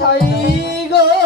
তাই গো।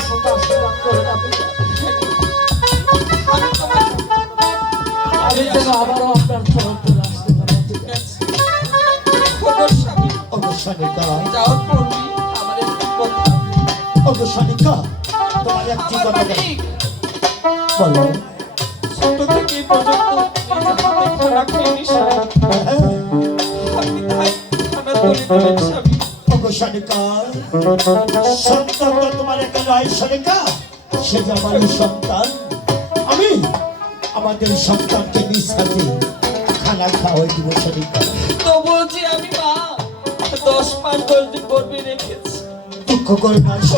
শত আশীর্বাদ করে আমি আমি যেন আবারও আপনার চরণ তুলে আসতে পারি ঠিক আছে অবসানিকা যাও করবি আমার একটু কথা অবসানিকা তোমার একটি কথা বলো ছোট থেকে পর্যন্ত নিজের হাতে খানা খেয়ে স্বামী আমি তাই খানা তরি করেন স্বামী সন্তান তো তোমার একটা নয় সনিকা সে যে আমার সন্তান। আমি আমাদের সন্তানকে নিজ হাতে খানা খাওয়াই দিব সনিকা তবুও যে আমি মা দশ পাঁচ দশ দিন গর্বে রেখেছি দুঃখ করে না। অবশ্য